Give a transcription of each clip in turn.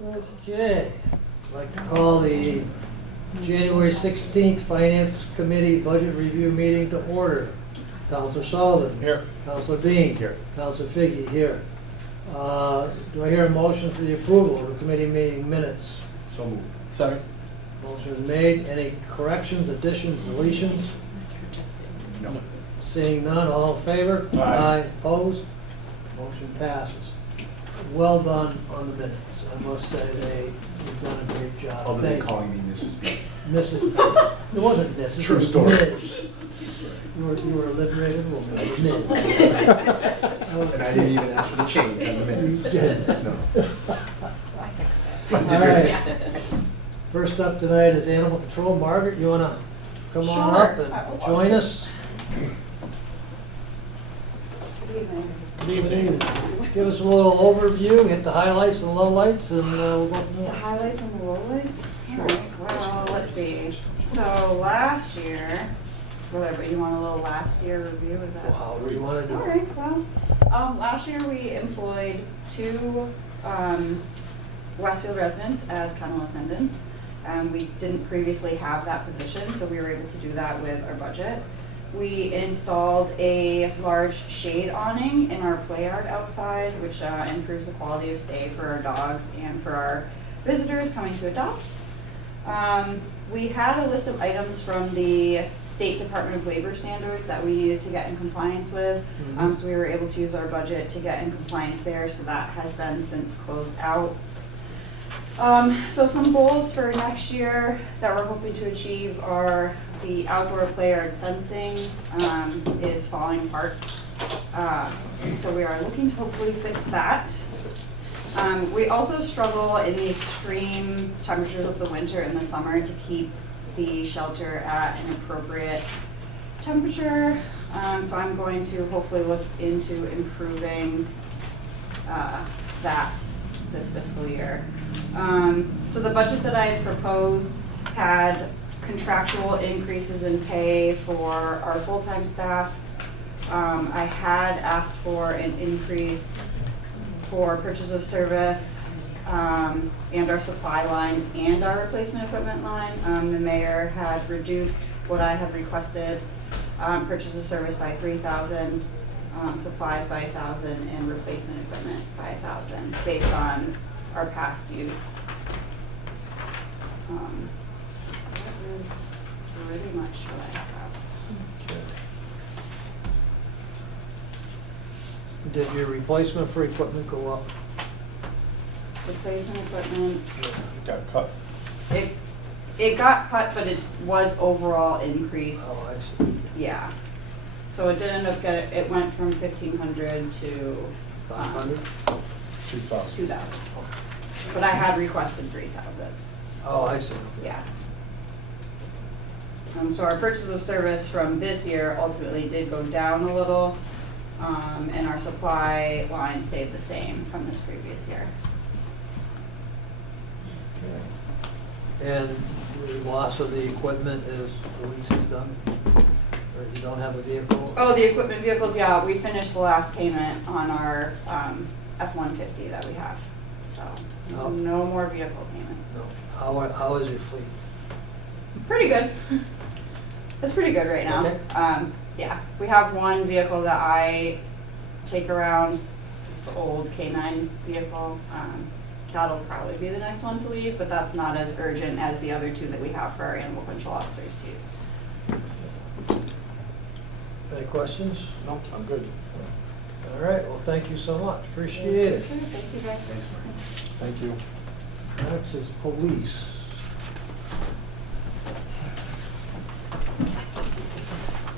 Okay, I'd like to call the January 16th Finance Committee Budget Review Meeting to order. Counselor Sullivan. Here. Counselor Bean. Here. Counselor Figgy here. Do I hear a motion for the approval of the committee meeting minutes? So moved. Second. Motion is made. Any corrections, additions, deletions? No. Seeing none, all in favor? Aye. Opposed? Motion passes. Well done on the minutes. I must say you've done a great job. Other than Thank you. calling me Mrs. B. Mrs. It wasn't Mrs. True it was story. Ms. You were a liberated woman. Ms. And I didn't even ask for the change on the minutes. You didn't. No. All right. First up tonight is Animal Control. Margaret, you want to come on Sure. up and join us? Good evening. Good evening. Give us a little overview, hit the highlights and lowlights, and we'll go from The there. highlights and the lowlights? Alright, well, let's see. So last year, whatever, you want a little last year review, is that? Well, however you want to do it. Alright, well, last year we employed 2 Westfield residents as kennel attendants. We didn't previously have that position, so we were able to do that with our budget. We installed a large shade awning in our play yard outside, which improves the quality of stay for our dogs and for our visitors coming to adopt. We had a list of items from the State Department of Labor standards that we needed to get in compliance with. So we were able to use our budget to get in compliance there, so that has been since closed out. So some goals for next year that we're hoping to achieve are the outdoor play yard fencing is falling apart. So we are looking to hopefully fix that. We also struggle in the extreme temperatures of the winter and the summer to keep the shelter at an appropriate temperature. So I'm going to hopefully look into improving that this fiscal year. So the budget that I proposed had contractual increases in pay for our full-time staff. I had asked for an increase for purchase of service and our supply line and our replacement equipment line. The mayor had reduced what I had requested, purchase of service by $3,000, supplies by $1,000, and replacement equipment by $1,000 based on our past use. That is pretty much what I have. Did your replacement for equipment go up? Replacement equipment, Got cut. it got cut, but it was overall increased. Oh, I see. Yeah. So it did end up it went from 1,500 to 500? 2,000. 2,000. But I had requested 3,000. Oh, I see. Okay. Yeah. So our purchase of service from this year ultimately did go down a little, and our supply line stayed the same from this previous year. Okay. And the loss of the equipment is the lease is done? Or you don't have a vehicle? Oh, the equipment vehicles, yeah, we finished the last payment on our F-150 that we have, so Oh. no more vehicle payments. No. How is your fleet? Pretty good. It's pretty good right now. Okay. Yeah, we have one vehicle that I take around, this old K9 vehicle. That'll probably be the next one to leave, but that's not as urgent as the other 2 that we have for our animal control officers to use. Any questions? No, I'm good. All right, well, thank you so much. Appreciate it. Sure, thank you guys. Thank you. Next is police.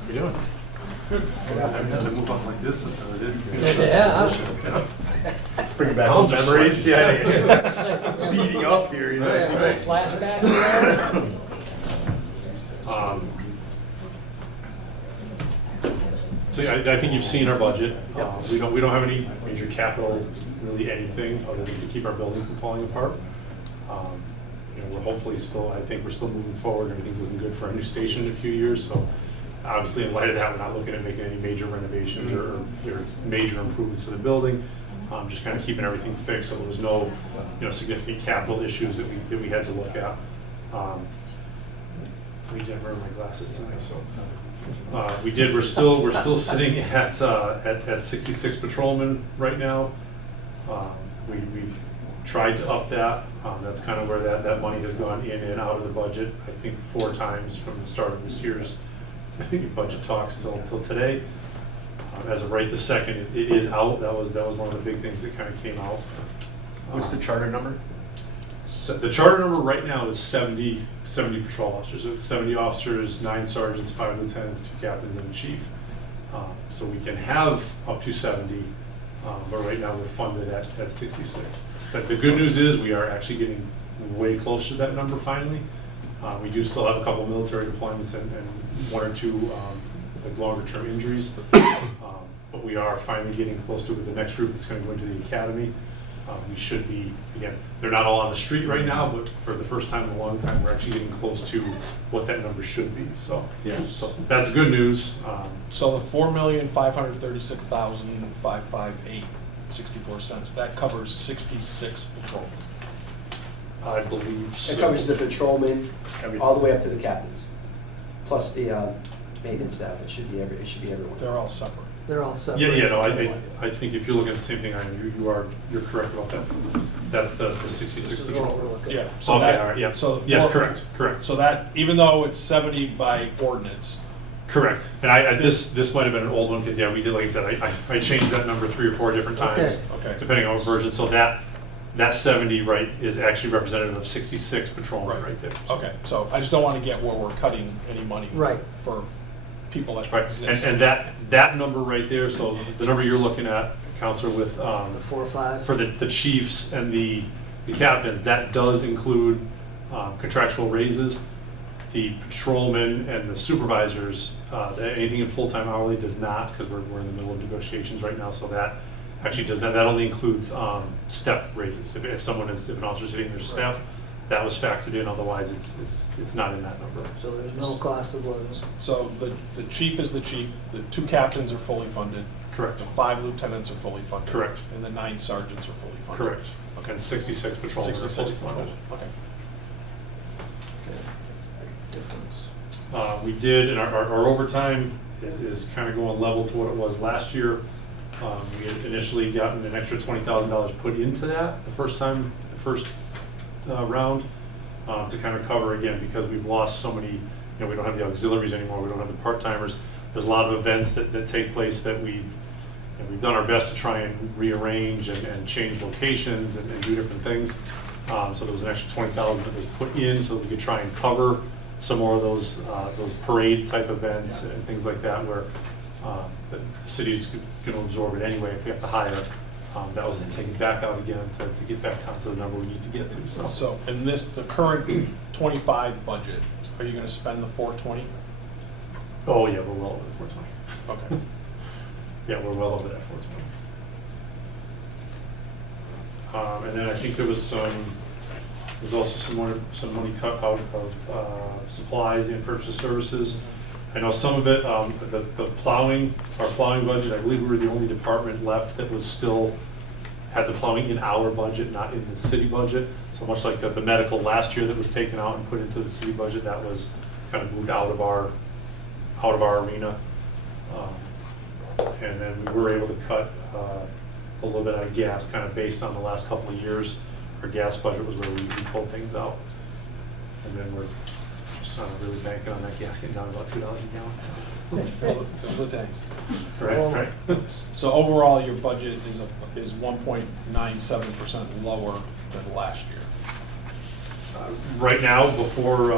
How you doing? Good. I've had to move up like this since I was in. Yeah. Bring back Old old memories, yeah. Beating up here, you know. Right. Flashback? So yeah, I think you've seen our budget. We don't have any major capital, really anything, other than to keep our building from falling apart. We're hopefully still, I think we're still moving forward. Everything's looking good for our new station in a few years. So obviously in light of that, we're not looking at making any major renovations or major improvements to the building. just kind of keeping everything fixed, so there was no, significant capital issues that we had to look at. We didn't wear my glasses tonight, so. We're still sitting at 66 patrolmen right now. We've tried to up that. That's kind of where that money has gone in and out of the budget, I think 4 times from the start of this year's budget talks till today. As of right this second, it is out. That was one of the big things that kind of came out. What's the charter number? The charter number right now is 70 patrol officers. It's 70 officers, 9 sergeants, 5 lieutenants, 2 captains, and a chief. So we can have up to 70, but right now we're funded at 66. But the good news is we are actually getting way close to that number finally. We do still have a couple military deployments and 1 or 2 like longer term injuries. But we are finally getting close to it with the next group that's going to go into the academy. We should be, again, they're not all on the street right now, but for the first time in a long time, we're actually getting close to what that number should be. So, Yeah. so that's good news. So the $4,536,558.64, that covers 66 patrol. I believe so. It covers the patrolmen all the way up to the captains, plus the maintenance staff. It should be everyone. They're all separate. They're all separate. Yeah, no, I think if you're looking at the same thing, you're correct about that. That's the 66 This is what we're patrol. looking Yeah. at. So Okay, that- all right, yeah. So the Yes, four- correct. So that, even though it's 70 by ordinance, Correct. And this might have been an old one, because yeah, we did, like I said, I changed that number 3 or 4 different times, Okay. depending on what version. So that 70, right, is actually representative of 66 patrolmen right there. okay, so I just don't want to get where we're cutting any money. Right. For people that Right, exist. and that number right there, so the number you're looking at, Counselor, with, The 4 or 5. for the chiefs and the captains, that does include contractual raises. The patrolmen and the supervisors, anything in full-time hourly does not, because we're in the middle of negotiations right now, so that actually does not, that only includes step raises. If an officer's hitting their step, that was factored in, otherwise it's not in that number. So there's no cost of living. So the chief is the chief, the 2 captains are fully funded. Correct. The 5 lieutenants are fully funded. Correct. And the 9 sergeants are fully funded. Correct. Okay, and 66 patrolmen are 66 fully funded. Okay. Difference. We did, and our overtime is kind of going level to what it was last year. We had initially gotten an extra $20,000 put into that the first round, to kind of cover again, because we've lost so many, we don't have the auxiliaries anymore, we don't have the part-timers. There's a lot of events that take place that we've done our best to try and rearrange and change locations and do different things. So there was an extra $20,000 that was put in so that we could try and cover some more of those parade type events and things like that, where the cities can absorb it anyway if we have to hire. That was then taken back out again to get back down to the number we need to get to. So in the current 25 budget, are you going to spend the 420? Oh yeah, we're well over the 420. Okay. Yeah, we're well over that 420. And then I think there's also some money cut out of supplies and purchase services. I know some of it, the plowing, our plowing budget, I believe we were the only department left that was still had the plowing in our budget, not in the city budget. So much like the medical last year that was taken out and put into the city budget, that was kind of moved out of our arena. And then we were able to cut a little bit out of gas, kind of based on the last couple of years. Our gas budget was where we pulled things out. And then we're just really banking on that gas getting down to about $2 a gallon. Fill the tanks. Right. So overall, your budget is 1.97% lower than last year. Right now, before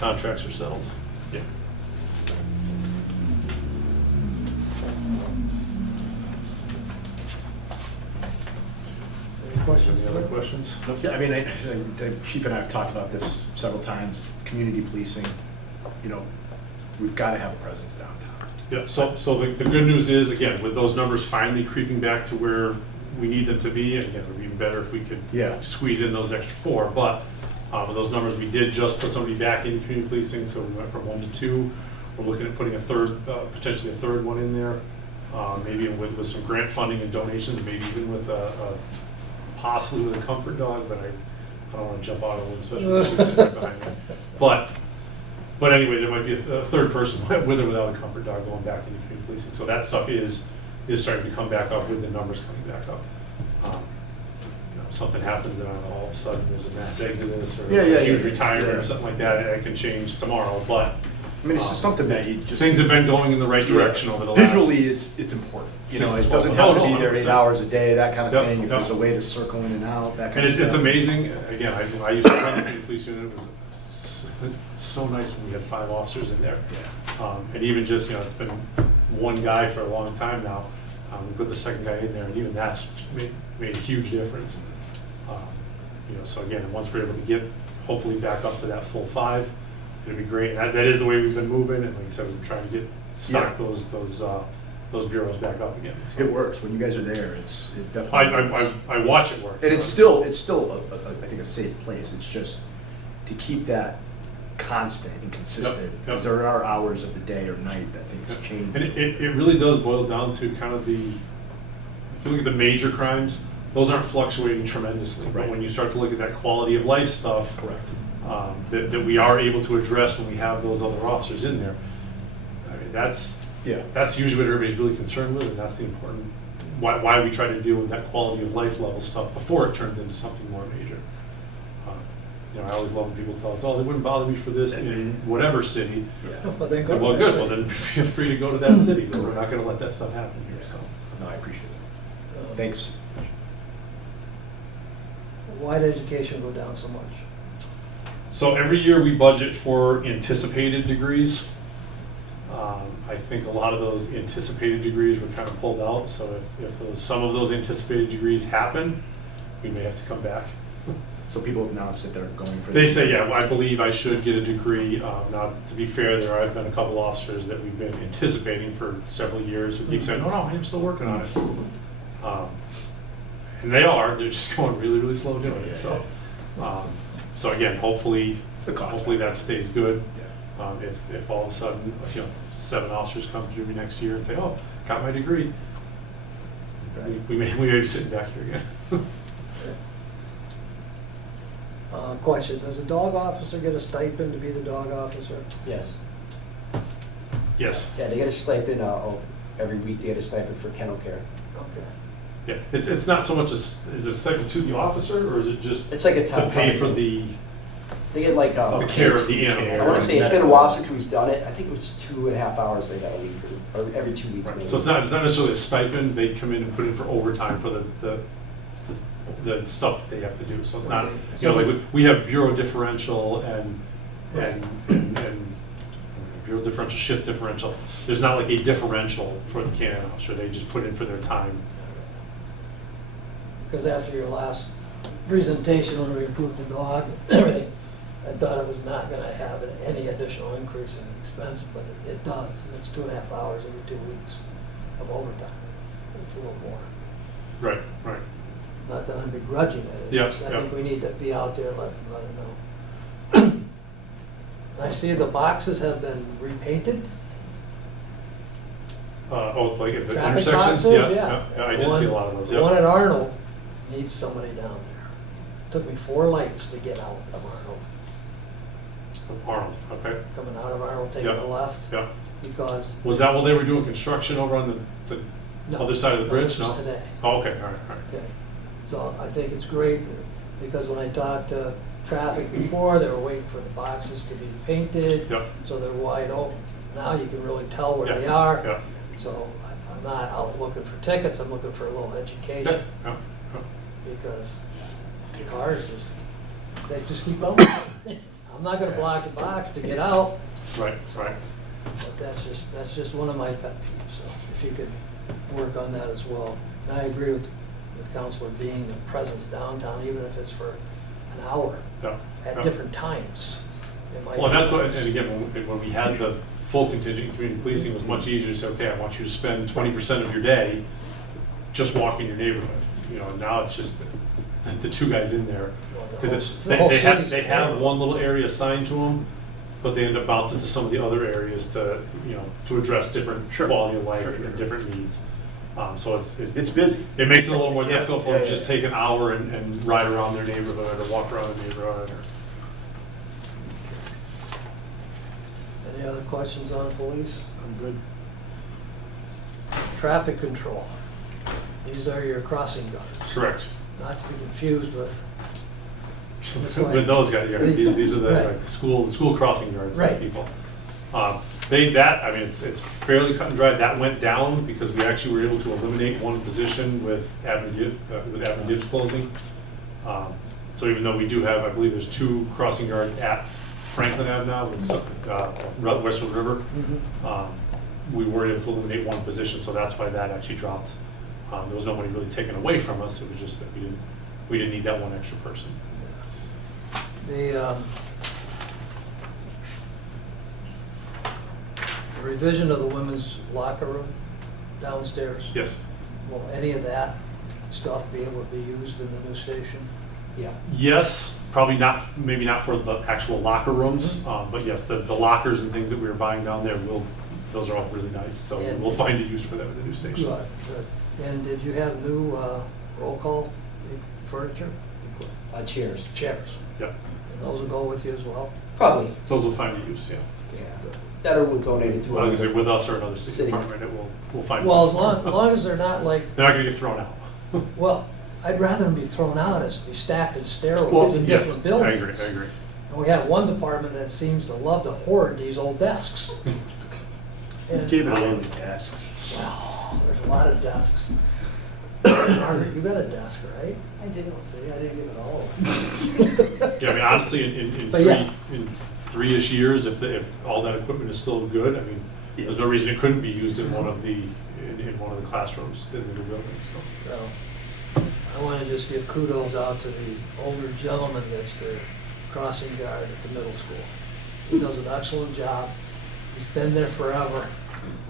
contracts are settled. Yeah. Any other questions? Yeah, I mean, the chief and I have talked about this several times, community policing, we've got to have a presence downtown. Yeah, so the good news is, again, with those numbers finally creeping back to where we need them to be, and again, it would be even better if we could squeeze in those extra 4, but with those numbers, we did just put somebody back in community policing, so we went from 1 to 2. We're looking at putting a third, potentially a third one in there. maybe with some grant funding and donations, maybe even with possibly with a comfort dog, but I don't want to jump out on one, especially when she's sitting right behind me. But anyway, there might be a third person with or without a comfort dog going back into community policing. So that stuff is starting to come back up with the numbers coming back up. You know, if something happens and all of a sudden there's a mass exodus or a huge retirement or something like that, it can change tomorrow. But I mean, it's just something that you just. things have been going in the right direction over the last. Visually, it's important. You know, 6 it to 12 doesn't have to be months. there 8 100%. hours a day, that kind of Yep, thing. If yep. there's a way to circle in and out, that kind And of stuff. it's amazing, again, I used to run the community police unit, it was so nice when we had 5 officers in there. And even just, you know, it's been one guy for a long time now, we put the second guy in there, and even that's made a huge difference. You know, so again, once we're able to get, hopefully back up to that full 5, it'd be great. And that is the way we've been moving, and like I said, we're trying to stock those bureaus back up again. So. It works. When you guys are there, it definitely works. I watch it work. And it's still I think, a safe place. It's just to keep that constant and consistent, because there are hours of the day or night that things change. And it really does boil down to kind of if you look at the major crimes, those aren't fluctuating tremendously. But Right. when you start to look at that quality of life stuff, Correct. that we are able to address when we have those other officers in there, I mean, that's usually what everybody's really concerned with, and that's the important, why we try to deal with that quality of life level stuff before it turns into something more major. You know, I always love when people tell us, oh, they wouldn't bother me for this in whatever city. But then So, well, good, well then feel free to go to that city, but we're not gonna let that stuff happen here, so. No, I appreciate that. Thanks. Why'd education go down so much? So every year we budget for anticipated degrees. I think a lot of those anticipated degrees were kind of pulled out, so if some of those anticipated degrees happen, we may have to come back. So people have announced that they're going for. They say, yeah, well, I believe I should get a degree. Now, to be fair, there have been a couple officers that we've been anticipating for several years who keep saying, no, I'm still working on it. And they're just going really, really slow doing it, so. So again, hopefully The cost hopefully that stays good. Yeah. If all of a sudden, 7 officers come through me next year and say, oh, got my degree, we may be sitting back here again. Question, does a dog officer get a stipend to be the dog officer? Yes. Yes. Yeah, they get a stipend, every week they get a stipend for kennel care. Okay. Yeah, it's not so much is it a stipend to the officer, or is it just It's like a to town pay for company. the They get like, the care of the animal? I want to say, it's been a while since we've done it. I think it was 2.5 hours they got a week, or every 2 weeks. Right. maybe. So it's not necessarily a stipend, they come in and put in for overtime for the stuff that they have to do. So it's not, like we have bureau differential and bureau differential, shift differential. There's not like a differential for the canine officer, they just put in for their time. Because after your last presentation, when we approved the dog and everything, I thought it was not gonna have any additional increase in expense, but it does. And it's 2.5 hours every 2 weeks of overtime. It's a little more. Right. Not that I'm begrudging it. It's Yeah, just I yeah. think we need to be out there, let it know. I see the boxes have been repainted. Like at the Traffic intersections, boxes, yeah, I did see a lot of those, The one at yeah. Arnold needs somebody down there. Took me 4 lights to get out of Arnold. Arnold, okay, Coming out of Arnold, taking Yeah. a left, yeah. because. Was that while they were doing construction over on the No, other side of the bridge? This was today. Oh, okay, all right. Okay, so I think it's great, because when I talked to traffic before, they were waiting for the boxes to be painted. Yep. So they're wide open. Now you can really tell where Yeah, they are. yeah. So I'm not out looking for tickets, I'm looking for a little Yeah, education, yeah, because the cars just, they just keep going. I'm not gonna block the box to get out, yeah. Right. but that's just one of my pet peeves, so if you could work on that as well. And I agree with Counselor Bean, the presence downtown, even if it's for an hour, Yeah. at yeah. different times. it might Well, and be that's what, nice. and again, when we had the full contingent in community policing, it was much easier to say, okay, I want you to spend 20% of your day just walking your neighborhood. Now it's just the 2 guys in there. Well, the Because whole they city's have narrow. one little area assigned to them, but they end up bouncing to some of the other areas to, you know, to address different Sure. quality of life Sure, sure. and different needs. So It's busy. it makes it a little more Yeah, difficult for them to yeah, just yeah. take an hour and ride around their neighborhood or walk around the neighborhood or. Any other questions on police? I'm good. Traffic control. These are your crossing guards. Correct. Not to be confused with, That's why- With those guys, yeah, these are the, Right. like, the school crossing guards Right. people. I mean, it's fairly cut and dried. That went down because we actually were able to eliminate one position with Admin Gibbs closing. So even though we do have, I believe there's 2 crossing guards at Franklin Ave now with Westwood River, we were able to eliminate one position, so that's why that actually dropped. There was no money really taken away from us, it was just that we didn't need that one extra person. the revision of the women's locker room downstairs. Yes. Will any of that stuff be able to be used in the new station? Yeah. Yes, probably not, maybe not for the actual locker rooms, Mm-hmm. but yes, the lockers and things that we were buying down there those are all really nice, so And- we'll find a use for them in the new station. Good, good. And did you have new roll call furniture? Chairs. Chairs. Yeah, And those will go with you as well? Probably, those will find a use, yeah. yeah. That or we'll donate it to Like I said, another. with us or another city City. department, we'll find. Well, use. as long as they're not like, They're not gonna get thrown out. well, I'd rather them be thrown out as be stacked in Well, steroids in yes, different buildings. I agree. And we have one department that seems to love to hoard these old desks. And- Keep it on the desks. Well, there's a lot of desks. Margaret, you got a desk, right? I do. See, I didn't give it all. Yeah, I mean, honestly, in But yeah. three-ish years, if all that equipment is still good, I mean, there's no reason it couldn't be used in one of the classrooms in the new building, so. So, I want to just give kudos out to the older gentleman that's the crossing guard at the middle school. He does an excellent job. He's been there forever.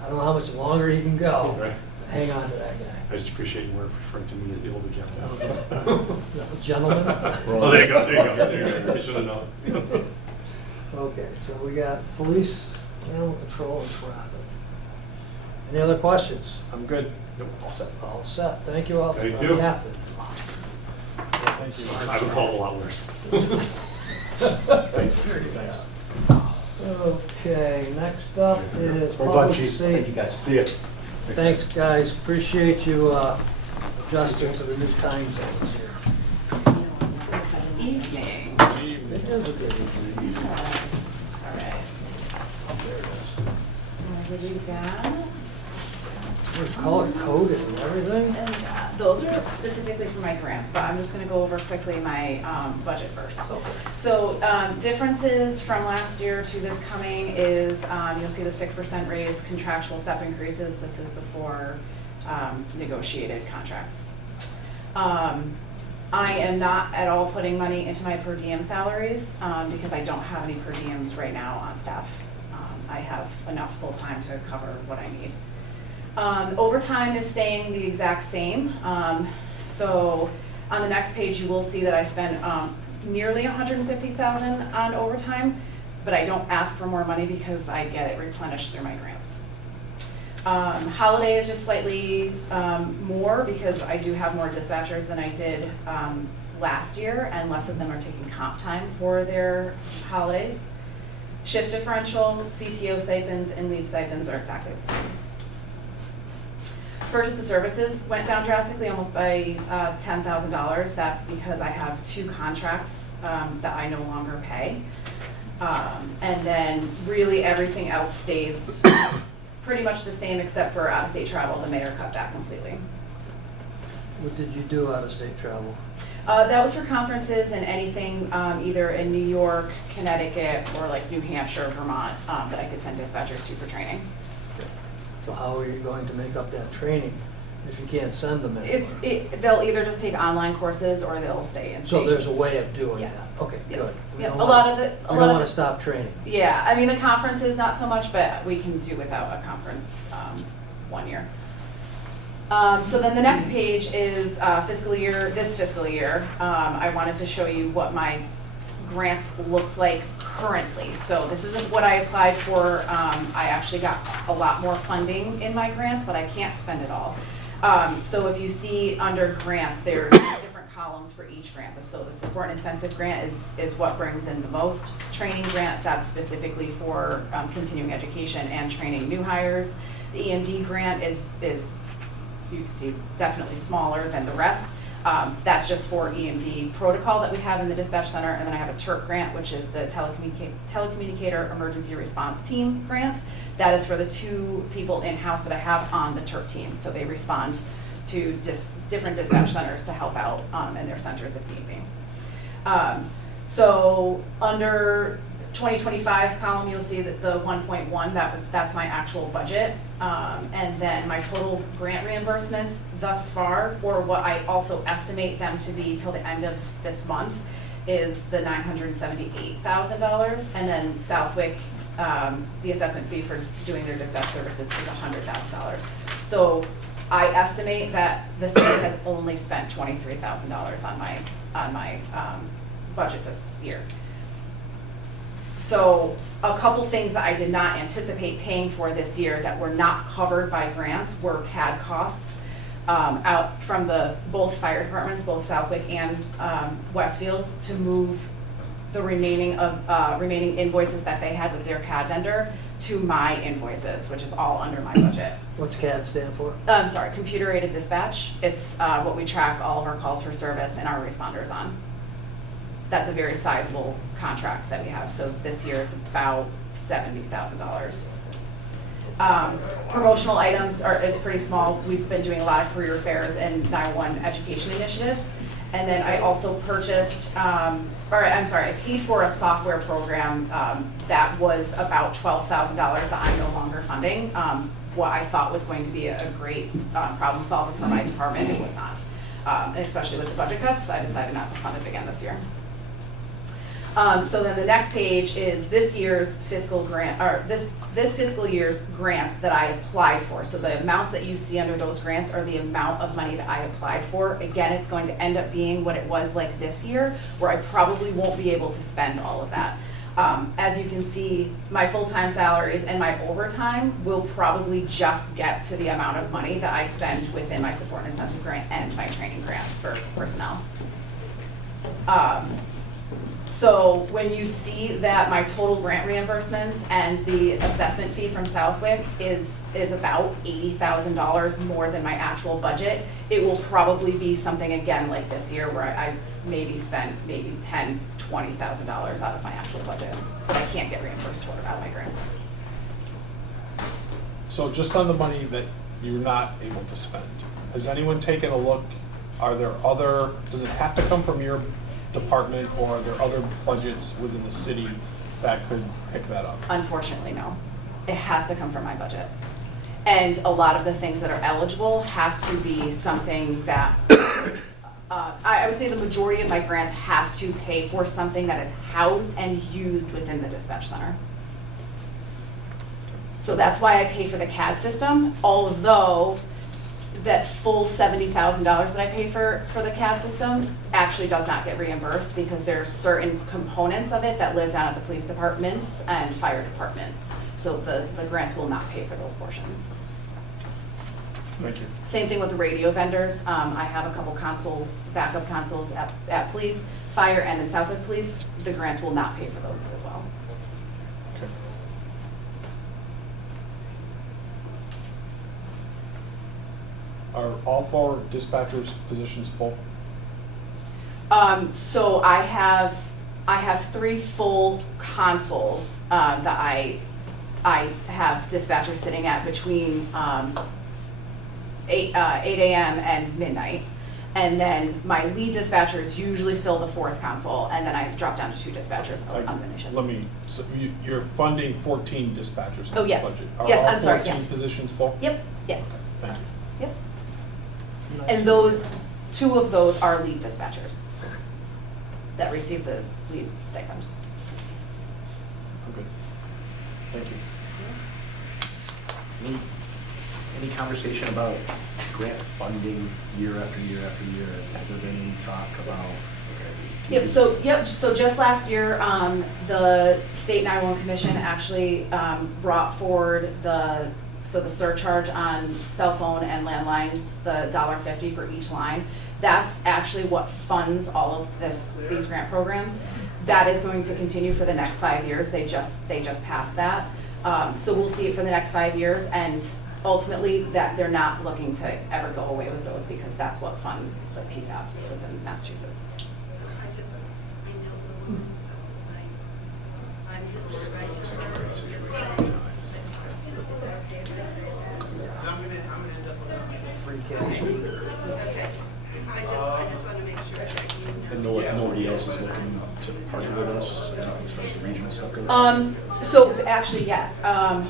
I don't know how much longer he can go. Right. Hang on to that guy. I just appreciate you referring to me as the older gentleman. No, gentleman? Oh, there you go. I should have known. Okay, so we got police, animal control, and traffic. Any other questions? I'm good. Yep, all set. All set. Thank you, all, Thank you. Captain. Thank you. I would call it a lot worse. Thanks. Okay, next up is Well done, public Chief. Thank you, safety. guys. See ya. Thanks, guys. Appreciate you adjusting to the new time zones here. Evening. It is a good evening. All right. There it is. So I will do that. We're color coded and everything. And those are specifically for my grants, but I'm just gonna go over quickly my budget first. Okay. So differences from last year to this coming is, you'll see the 6% raise contractual step increases. This is before negotiated contracts. I am not at all putting money into my per diem salaries because I don't have any per diems right now on staff. I have enough full-time to cover what I need. Overtime is staying the exact same. So on the next page, you will see that I spent nearly $150,000 on overtime, but I don't ask for more money because I get it replenished through my grants. Holiday is just slightly more because I do have more dispatchers than I did last year, and less of them are taking comp time for their holidays. Shift differential, CTO stipends, and lead stipends are exactly the same. Purchase of services went down drastically, almost by $10,000. That's because I have 2 contracts that I no longer pay. And then really everything else stays pretty much the same except for out-of-state travel. The mayor cut that completely. What did you do out of state travel? That was for conferences and anything either in New York, Connecticut, or like New Hampshire, Vermont, that I could send dispatchers to for training. So how are you going to make up that training if you can't send them anywhere? They'll either just take online courses or they'll stay in state. So there's a way of doing Yeah. that? Okay, Yeah. good. We Yeah, don't a wanna- lot of the- We don't want to stop training. Yeah, I mean, the conferences, not so much, but we can do without a conference 1 year. So then the next page is this fiscal year. I wanted to show you what my grants look like currently. So this isn't what I applied for. I actually got a lot more funding in my grants, but I can't spend it all. So if you see under grants, there's different columns for each grant. So the support and incentive grant is what brings in the most. Training grant, that's specifically for continuing education and training new hires. The EMD grant is, so you can see, definitely smaller than the rest. That's just for EMD protocol that we have in the dispatch center. And then I have a TERC grant, which is the telecommunicator emergency response team grant. That is for the 2 people in-house that I have on the TERC team. So they respond to different dispatch centers to help out in their centers if need be. So under 2025's column, you'll see that the 1.1, that's my actual budget. And then my total grant reimbursements thus far, or what I also estimate them to be till the end of this month, is the $978,000. And then Southwick, the assessment fee for doing their dispatch services is $100,000. So I estimate that the state has only spent $23,000 on my budget this year. So a couple things that I did not anticipate paying for this year that were not covered by grants were CAD costs out from both fire departments, both Southwick and Westfield, to move the remaining invoices that they had with their CAD vendor to my invoices, which is all under my budget. What's CAD stand for? I'm sorry, computer aided dispatch. It's what we track all of our calls for service and our responders on. That's a very sizable contract that we have. So this year it's about $70,000. Promotional items is pretty small. We've been doing a lot of career fairs and 911 education initiatives. And then I also purchased, I paid for a software program that was about $12,000 that I'm no longer funding. What I thought was going to be a great problem solver for my department, it was not. And especially with the budget cuts, I decided not to fund it again this year. So then the next page is this year's fiscal grant, or this fiscal year's grants that I applied for. So the amounts that you see under those grants are the amount of money that I applied for. Again, it's going to end up being what it was like this year, where I probably won't be able to spend all of that. As you can see, my full-time salaries and my overtime will probably just get to the amount of money that I spend within my support and incentive grant and my training grant for personnel. So when you see that my total grant reimbursements and the assessment fee from Southwick is about $80,000 more than my actual budget, it will probably be something again like this year where I've maybe spent maybe $10,000, $20,000 out of my actual budget that I can't get reimbursed for out of my grants. So just on the money that you're not able to spend, has anyone taken a look? Does it have to come from your department, or are there other budgets within the city that could pick that up? Unfortunately, no. It has to come from my budget. And a lot of the things that are eligible have to be something that, I would say the majority of my grants have to pay for something that is housed and used within the dispatch center. So that's why I pay for the CAD system, although that full $70,000 that I pay for the CAD system actually does not get reimbursed, because there's certain components of it that live down at the police departments and fire departments. So the grants will not pay for those portions. Thank you. Same thing with the radio vendors. I have a couple consoles, backup consoles at police, fire, and in Southwick Police. The grants will not pay for those as well. Okay. Are all 4 dispatchers' positions full? So I have 3 full consoles that I have dispatchers sitting at between 8 a.m. and midnight. And then my lead dispatchers usually fill the 4th console, and then I drop down to 2 dispatchers on the mission. So you're funding 14 dispatchers in Oh, this yes. budget. Yes, Are all I'm sorry, 14 yes. positions full? Yep, yes, Thank you. yep. And those, 2 of those are lead dispatchers that receive the lead stipend. Okay. Thank you. Any conversation about grant funding year after year after year? Has there been any talk about So just last year, the State 911 Commission actually brought forward the surcharge on cell phone and landlines, the $1.50 for each line. That's actually what funds all of these grant programs. That is going to continue for the next 5 years. They just passed that. So we'll see it for the next 5 years, and ultimately that they're not looking to ever go away with those because that's what funds the PSAPs within Massachusetts. Free cash. And nobody else is looking to partner with us as far as the regional stuff goes? So actually, yes. I've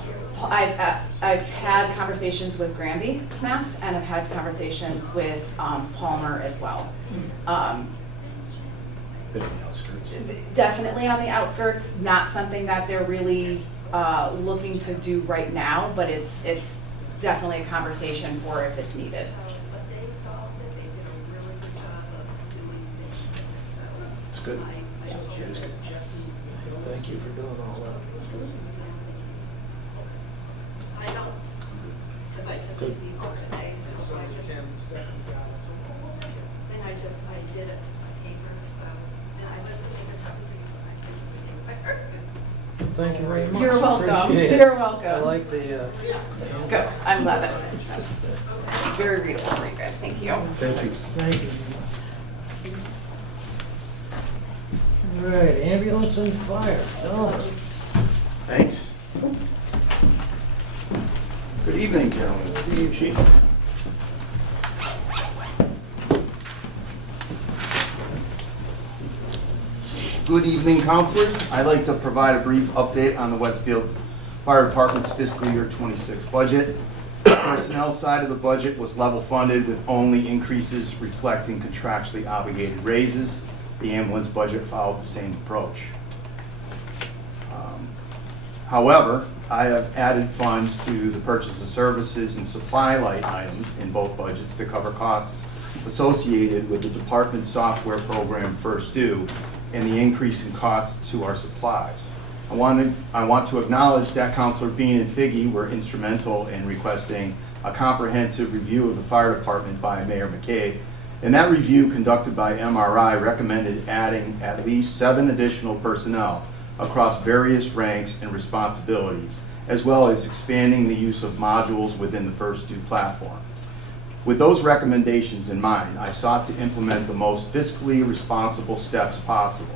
had conversations with Granby, Mass, and I've had conversations with Palmer as well. Bit on the outskirts. Definitely on the outskirts, not something that they're really looking to do right now, but it's definitely a conversation for if it's needed. It's good. Yeah, it's good. Thank you for doing all that. Good. Thank you very much. You're welcome. Appreciate it. You're welcome. I like the, Good, I'm glad that's very readable for you guys, thank you. Thank you. thank you. All right, ambulance and fire, gentlemen. Thanks. Good evening, gentlemen. Good evening, Chief. Good evening, counselors. I'd like to provide a brief update on the Westfield Fire Department's fiscal year 26 budget. The personnel side of the budget was level funded with only increases reflecting contractually obligated raises. The ambulance budget followed the same approach. However, I have added funds to the purchase of services and supply line items in both budgets to cover costs associated with the department software program First Due and the increase in costs to our supplies. I want to acknowledge that Councilor Bean and Figge were instrumental in requesting a comprehensive review of the fire department by Mayor McCabe. And that review conducted by MRI recommended adding at least 7 additional personnel across various ranks and responsibilities, as well as expanding the use of modules within the First Due platform. With those recommendations in mind, I sought to implement the most fiscally responsible steps possible.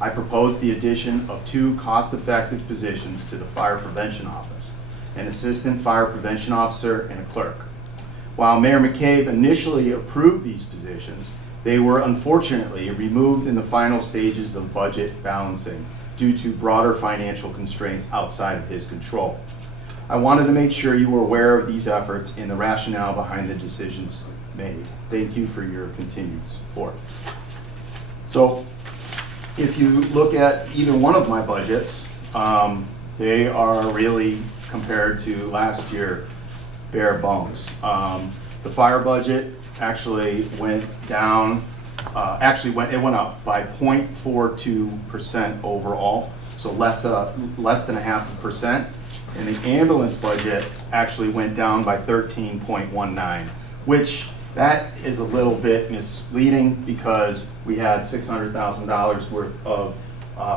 I proposed the addition of 2 cost-effective positions to the Fire Prevention Office, an Assistant Fire Prevention Officer and a clerk. While Mayor McCabe initially approved these positions, they were unfortunately removed in the final stages of budget balancing due to broader financial constraints outside of his control. I wanted to make sure you were aware of these efforts and the rationale behind the decisions made. Thank you for your continued support. So, if you look at either one of my budgets, they are really, compared to last year, bare bones. The fire budget actually went down, it went up by 0.42% overall, so less than 0.5%. And the ambulance budget actually went down by 13.19, which that is a little bit misleading because we had $600,000 worth of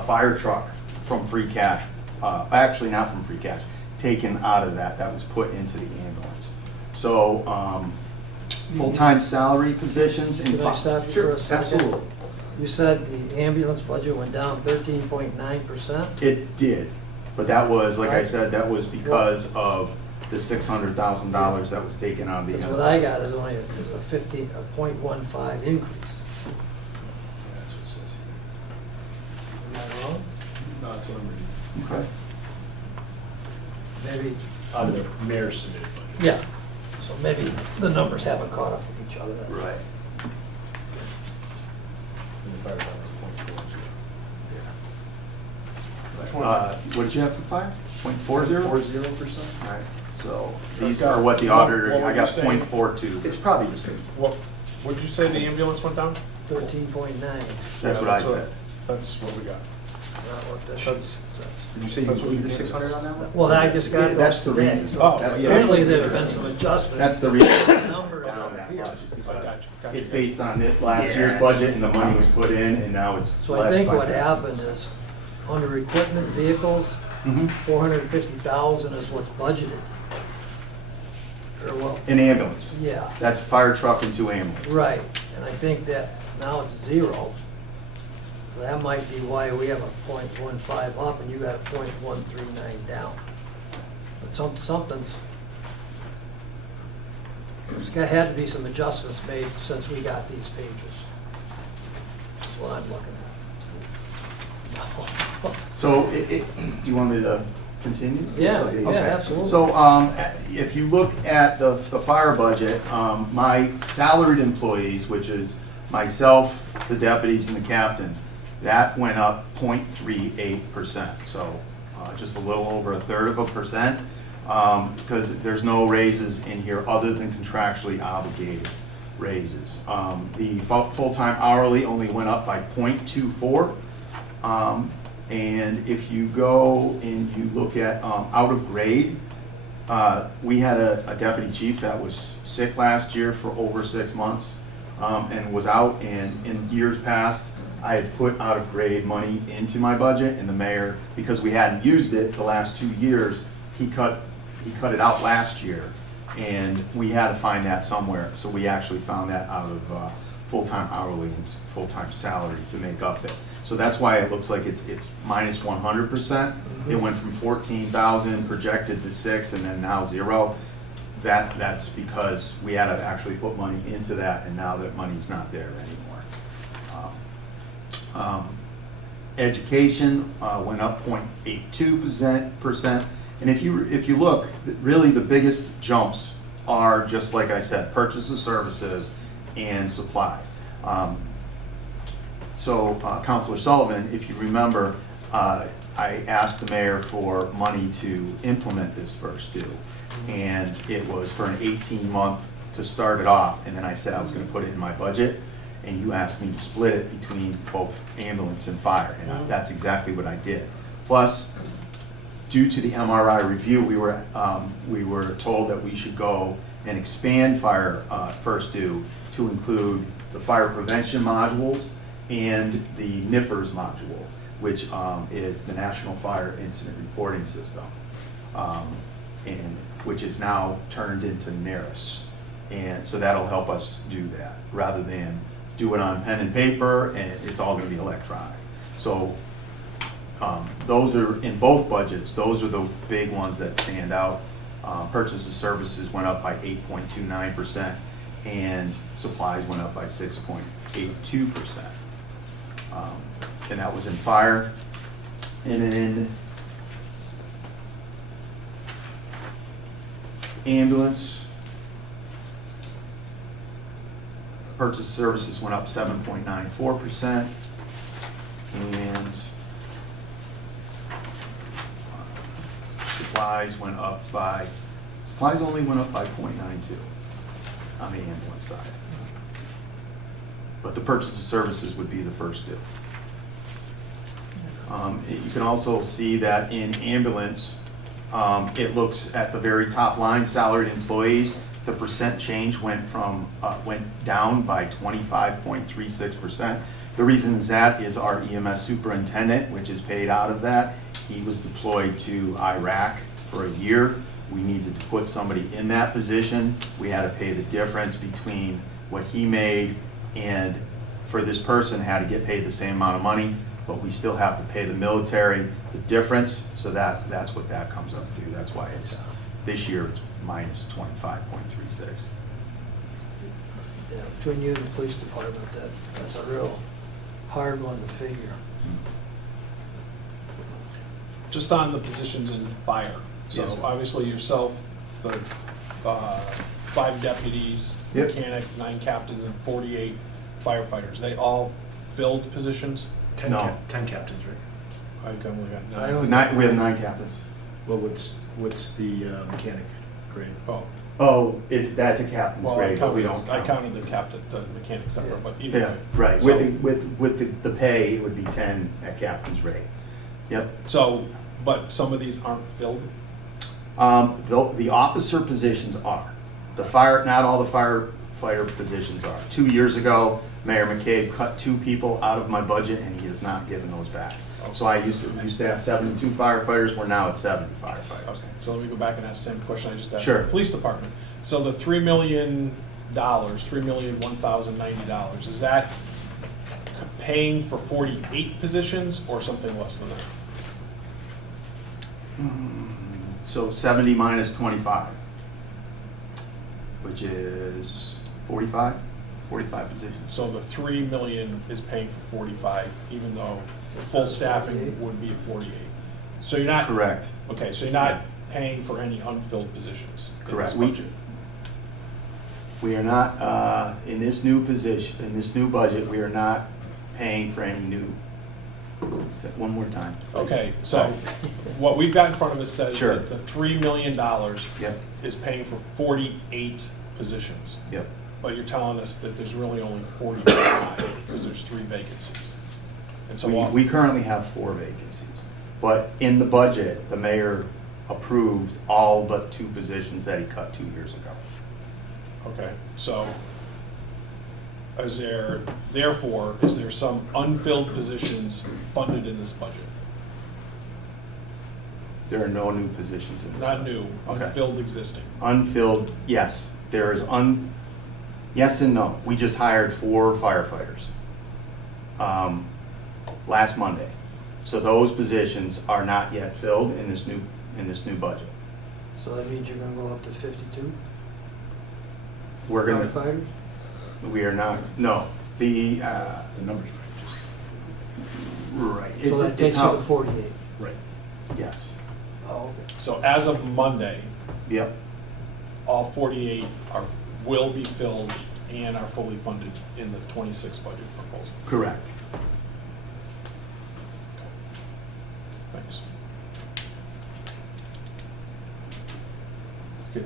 fire truck from free cash, actually not from free cash, taken out of that was put into the ambulance. So full-time salary positions in Can I stop you for a second? Absolutely. You said the ambulance budget went down 13.9%? It did, but that was, like I said, that was because of the $600,000 that was taken out of the Because ambulance. what I got is only a 0.15 increase. That's what it says Am I wrong? here. No, that's what I'm reading. Okay. Maybe, Out of the mayor submitted budget. yeah, so maybe the numbers haven't caught up with each other. that's all. Right. And the fire department was 0.40. What did you have for fire? 0.40? 40%. All right, so these are what the auditor, What were I got you saying? 0.42. It's probably the same. What, would you say the ambulance went down? 13.9. That's what I said. That's what we got. It's not what this sheet says. Did you say you That's what included the you gave us. 600 on that one? Well, I just got That's those the today, reason. so Oh, That's the apparently reason. there have been some adjustments. That's the reason. The numbers Down out that here. budget, I because got you. It's based on last year's budget, and the money was put in, and now it's So I less think by what 10%. happened is, under equipment, vehicles, Mhm. 450,000 is what's budgeted. Or well, An ambulance. yeah, That's a fire truck and 2 ambulances. right, and I think that now it's 0. So that might be why we have a .15 up and you got a .139 down. But something's, there's had to be some adjustments made since we got these pages. That's what I'm looking at. So, do you want me to continue? Yeah, Okay. yeah, absolutely. So, if you look at the fire budget, my salaried employees, which is myself, the deputies, and the captains, that went up 0.38%. So, just a little over 1/3%, because there's no raises in here other than contractually obligated raises. The full-time hourly only went up by 0.24. And if you go and you look at out of grade, we had a deputy chief that was sick last year for over 6 months and was out. And in years past, I had put out of grade money into my budget, and the mayor, because we hadn't used it the last 2 years, he cut it out last year, and we had to find that somewhere. So we actually found that out of full-time hourly and full-time salary to make up it. So that's why it looks like it's minus 100%. It went from 14,000 projected to 6, and then now 0. That's because we had to actually put money into that, and now that money's not there anymore. Education went up 0.82%. And if you look, really the biggest jumps are, just like I said, purchase of services and supplies. So Councilor Sullivan, if you remember, I asked the mayor for money to implement this first due. And it was for an 18-month to start it off. And then I said I was going to put it in my budget. And you asked me to split it between both ambulance and fire. And that's exactly what I did. Plus, due to the MRI review, we were told that we should go and expand fire first due to include the fire prevention modules and the NIFRS module, which is the National Fire Incident Reporting System, and which is now turned into NARIS. And so that'll help us do that, rather than do it on pen and paper, and it's all gonna be electronic. So those are, in both budgets, those are the big ones that stand out. Purchase of services went up by 8.29%, and supplies went up by 6.82%. And that was in fire. And in ambulance, purchase services went up 7.94%, and supplies only went up by 0.92 on the ambulance side. But the purchase of services would be the first due. You can also see that in ambulance, it looks at the very top line, salaried employees, the percent change went down by 25.36%. The reason that is our EMS superintendent, which is paid out of that. He was deployed to Iraq for a year. We needed to put somebody in that position. We had to pay the difference between what he made, and for this person had to get paid the same amount of money, but we still have to pay the military the difference. So that's what that comes up to. That's why it's, this year it's minus 25.36. Yeah, between you and the police department, that's a real hard one to figure. Just on the positions in fire. So Yes. obviously yourself, the 5 deputies, Yep. mechanic, 9 captains, and 48 firefighters. They all filled positions? 10 No. 10 captains, right? I only got I 9. only- We have 9 captains. Well, what's the mechanic grade? Oh, Oh, that's a captain's Well, I grade, but we don't counted, I count. counted the captain, the mechanic separate, but either Yeah, way. right, So- with the pay, it would be 10 at captain's rate. Yep. So, but some of these aren't filled? The officer positions are. Not all the firefighter positions are. 2 years ago, Mayor McCabe cut 2 people out of my budget, and he has not given those back. So I used to have 72 firefighters, we're now at 70 firefighters. Okay, so let me go back and ask the same question I just asked Sure. the police department. So the $3 million, $3,001,090, is that paying for 48 positions or something less than that? So 70 minus 25, which is 45 positions. So the 3 million is paying for 45, even though full says staffing 48. would be 48. So you're not. Correct. Okay, so you're not paying for any unfilled positions in Correct. this budget? We are not, in this new position, in this new budget, we are not paying for any new. Say it one more time. please. Okay, so what we've got in front of us says Sure. that the $3 million Yep, is paying for 48 positions. yep. But you're telling us that there's really only 45 because there's 3 vacancies. And so We currently have 4 vacancies, but in the budget, the mayor approved all but 2 positions that he cut 2 years ago. okay, so is there some unfilled positions funded in this budget? There are no new positions in this Not budget. new, Okay. unfilled existing. Unfilled, yes, there is yes and no. We just hired 4 firefighters last Monday. So those positions are not yet filled in this new budget. So that means you're gonna go up to 52 We're gonna, firefighters? we are not, no, the numbers right. So that takes you to 48. right. Yes, Oh, okay. So as of Monday, yep, all 48 will be filled and are fully funded in the 26 budget proposal. correct. Thanks. Good.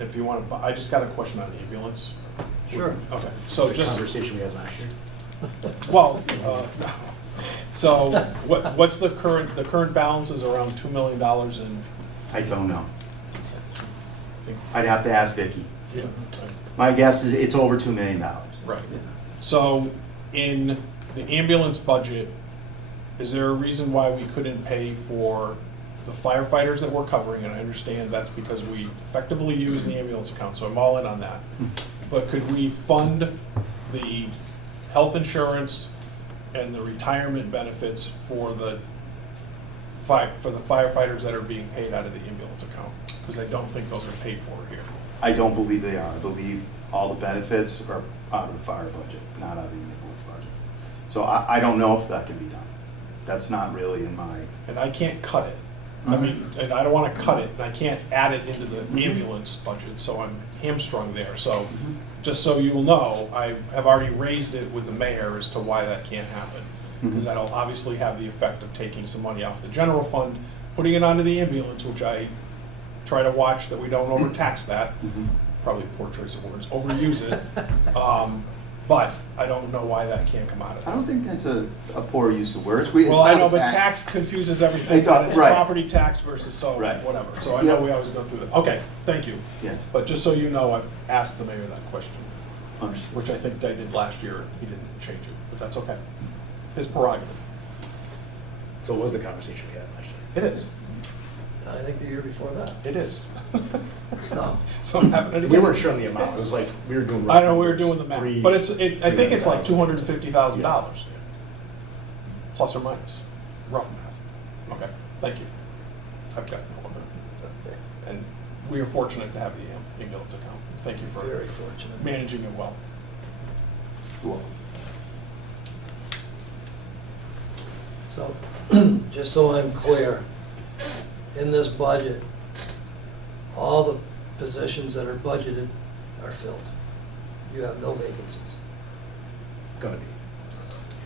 If you want to, I just got a question on the ambulance. Sure. Okay, so The just, conversation we had last year. well, so what's the current balance is around $2 million in. I don't know. I'd have to ask Vicki. Yeah. My guess is it's over $2 million. Right. So in the ambulance budget, is there a reason why we couldn't pay for the firefighters that we're covering? And I understand that's because we effectively use the ambulance account, so I'm all in on that. But could we fund the health insurance and the retirement benefits for the firefighters that are being paid out of the ambulance account? Because I don't think those are paid for here. I don't believe they are. I believe all the benefits are out of the fire budget, not out of the ambulance budget. So I don't know if that can be done. That's not really in my, And I can't cut it. I mean, and I don't want to cut it, and I can't add it into the ambulance budget, so I'm hamstrung there. So, just so you'll know, I have already raised it with the mayor as to why that can't happen. Because that'll obviously have the effect of taking some money off the general fund, putting it onto the ambulance, which I try to watch that we don't overtax that. Probably a poor choice of words, overuse it. But I don't know why that can't come out of I it. don't think that's a poor use of words. It's Well, I not know, a but tax confuses everything. It does, It's right. property tax versus so, Right. whatever. So I know Yep. we always go through that. Okay, thank you. Yes, But just so you know, I've asked the mayor that question, understood. which I think I did last year. He didn't change it, but that's okay. His prerogative. So it was the conversation we had last year. It is. I think the year before that. It is. So, So I'm having it We again. weren't sure on the amount, it was like, we were doing. I know, we were doing the math, Three- but I think it's like $300,000. $250,000, plus or minus, rough math. Okay, thank you. I've got no other. And we are fortunate to have the ambulance account. Thank you for very fortunate. managing it well. Cool. So, just so I'm clear, in this budget, all the positions that are budgeted are filled. You have no vacancies. Gonna be.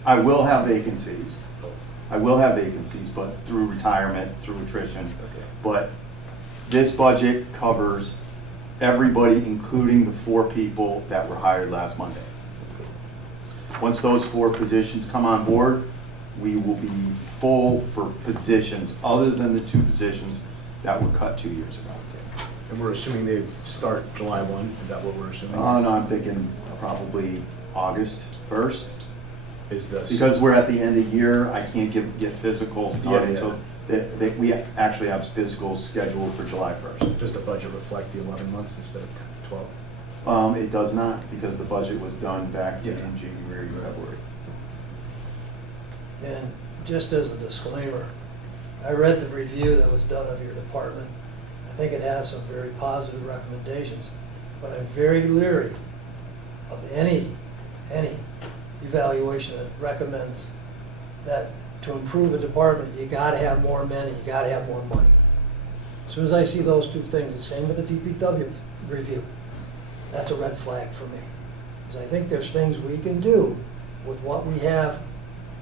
I will have vacancies. I will have vacancies, but through retirement, through attrition. Okay. But this budget covers everybody, including the 4 people that were hired last Monday. Once those 4 positions come on board, we will be full for positions other than the 2 positions that were cut 2 years ago. And we're assuming they start July 1, is that what we're assuming? No, I'm thinking probably August 1st. Is this? Because we're at the end of year, I can't get physicals Yeah, done yeah. until, we actually have physicals scheduled for July 1st. Does the budget reflect the 11 months instead of 12? It does not, because the budget was done back in Yeah. January, February. And just as a disclaimer, I read the review that was done of your department. I think it has some very positive recommendations, but I'm very leery of any evaluation that recommends that to improve a department, you gotta have more men and you gotta have more money. As soon as I see those 2 things, the same with the DPW review, that's a red flag for me. Because I think there's things we can do with what we have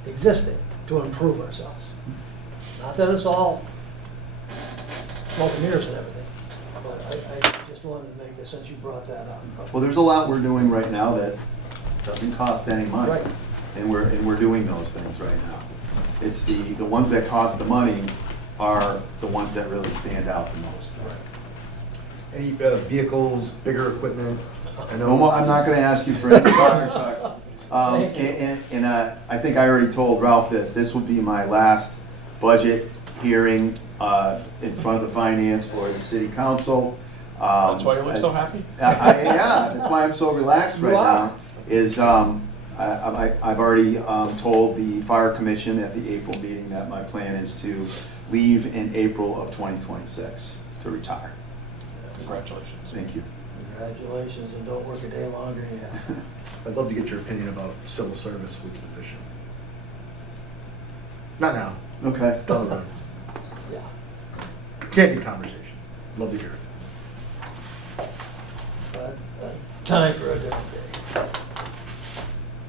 existing to improve ourselves. Not that it's all smoke and mirrors and everything, but I just wanted to make this, since you brought that up. Well, there's a lot we're doing right now that doesn't cost any money. Right. And we're doing those things right now. It's the ones that cost the money are the ones that really stand out the most. Any vehicles, bigger equipment? I No more, I'm not gonna ask you for any fire trucks. Thank you. And I think I already told Ralph this will be my last budget hearing in front of the finance or the city council. That's why you look so happy? Yeah, that's why I'm so relaxed right You are. now, is I've already told the fire commission at the April meeting that my plan is to leave in April of 2026 to retire. Congratulations. Thank you. Congratulations, and don't work a day longer yet. I'd love to get your opinion about civil service with the position. Not now, Okay. down the road. Yeah. Candid conversation. Love to hear it. But time for a different day. I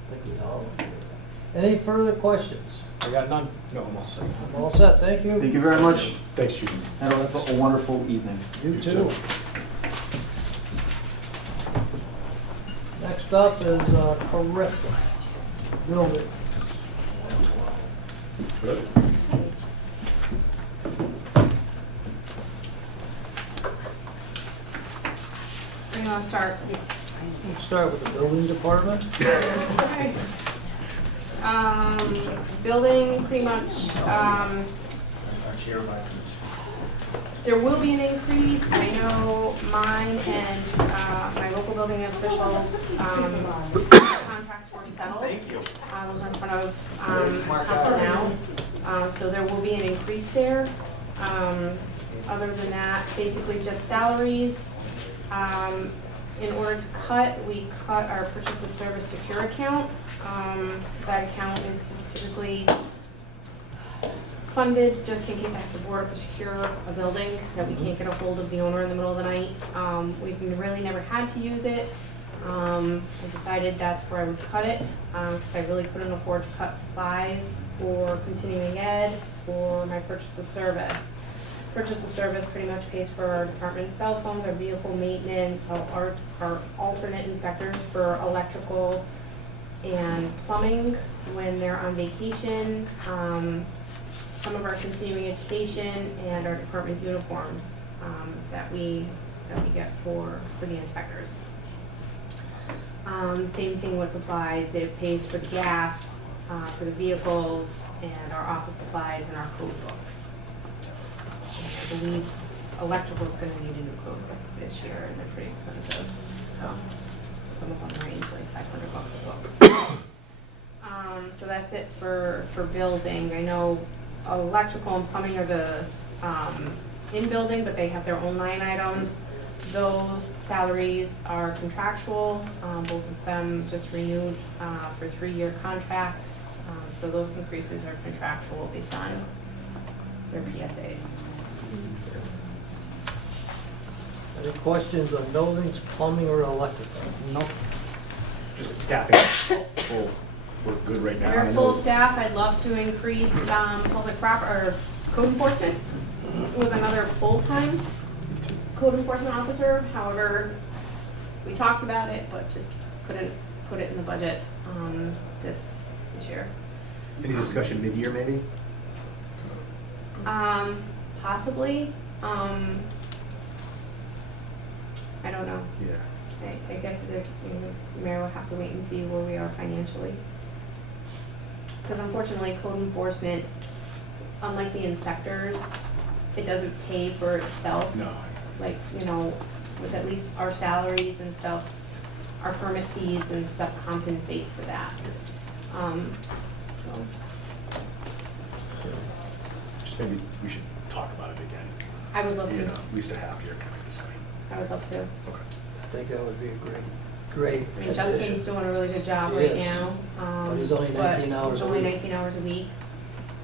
think we all agree with that. Any further questions? I got none. No, I'm all set. I'm all set, thank you. Thank you very much. Thanks, Judy. Have a wonderful evening. You You too. too. Next up is Carissa, building. Good. Where do you want to start? We'll start with the building department. Okay. Building, pretty much, there will be an increase. I know mine and, my local building officials, contracts were settled. Thank you. Those are in front of, council now. So there will be an increase there. Other than that, basically just salaries. In order to cut, we cut our purchase of service secure account. That account is just typically funded just in case I have to board up or secure a building that we can't get a hold of the owner in the middle of the night. We've really never had to use it. I decided that's where I would cut it, because I really couldn't afford to cut supplies for continuing ed or my purchase of service. Purchase of service pretty much pays for our department cell phones, our vehicle maintenance, our alternate inspectors for electrical and plumbing when they're on vacation, some of our continuing education, and our department uniforms that we get for the inspectors. Same thing with supplies. It pays for the gas, for the vehicles, and our office supplies and our code books. I believe electrical is gonna need a new code book this year, and they're pretty expensive. Some of them range like $500 a book. So that's it for building. I know electrical and plumbing are the in building, but they have their own line items. Those salaries are contractual. Both of them just renewed for 3-year contracts. So those increases are contractual based on their PSAs. Any questions on buildings, plumbing, or electrical? Nope. Just staffing. Full. We're good right now. I We're know- full staff. I'd love to increase public proper or code enforcement with another full-time code enforcement officer. However, we talked about it, but just couldn't put it in the budget, this year. Any discussion mid-year maybe? Possibly, I don't know. Yeah. I guess the mayor will have to wait and see where we are financially. Because unfortunately, code enforcement, unlike the inspectors, it doesn't pay for itself. No. Like, you know, with at least our salaries and stuff, our permit fees and stuff compensate for that. So, Just maybe we should talk about it again. I would love You to, know, at least a half year kind of discussion. I would love to. Okay. I think that would be a great I mean, Justin's addition. doing a really good job He right is. now. But he's only 19 hours he's a only week. 19 hours a week,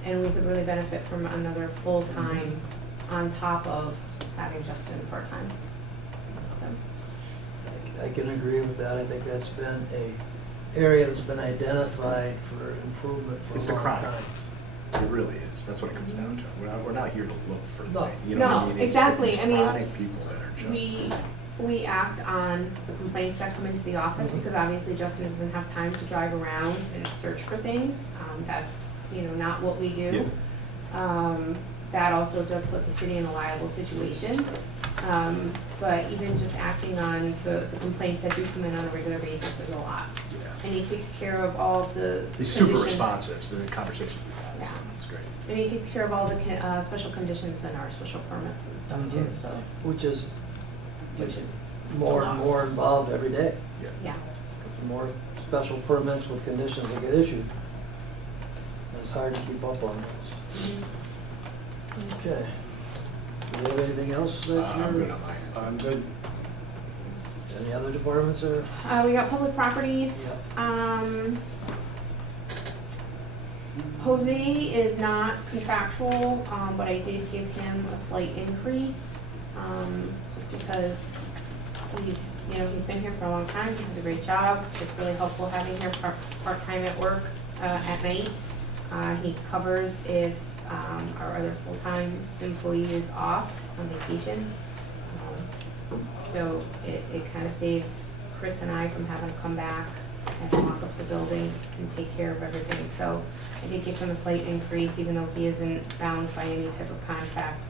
and we could really benefit from another full-time on top of having Justin part-time. So, I can agree with that. I think that's been a area that's been identified for improvement for It's a the long chronic. time. It really is. That's what it comes down to. We're not here to look for No. things. You know what I No, mean? It's exactly. these I mean, chronic people that are just. we act on the complaints that come into the office, because obviously Justin doesn't have time to drive around and search for things. That's, you know, not what we do. That also does put the city in a liable situation. But even just acting on the complaints that do come in on a regular basis is a lot. Yeah. And he takes care of all of the He's super conditions. responsive to the conversations we've had, so Yeah. it's great. And he takes care of all the special conditions and our special permits and stuff too, Mhm. so, Which is which is, more and more involved every day. yeah. More special permits with conditions that get issued. It's hard to keep up on those. Mhm. Okay. Do you have anything else that I'm you're, good on my end. I'm good. any other departments or? We got public properties. Jose is not contractual, but I did give him a slight increase, just because he's been here for a long time, he does a great job. It's really helpful having him part-time at work, at night. He covers if, our other full-time employee is off on vacation. So it kind of saves Chris and I from having to come back and walk up the building and take care of everything. So I did give him a slight increase, even though he isn't bound by any type of contract.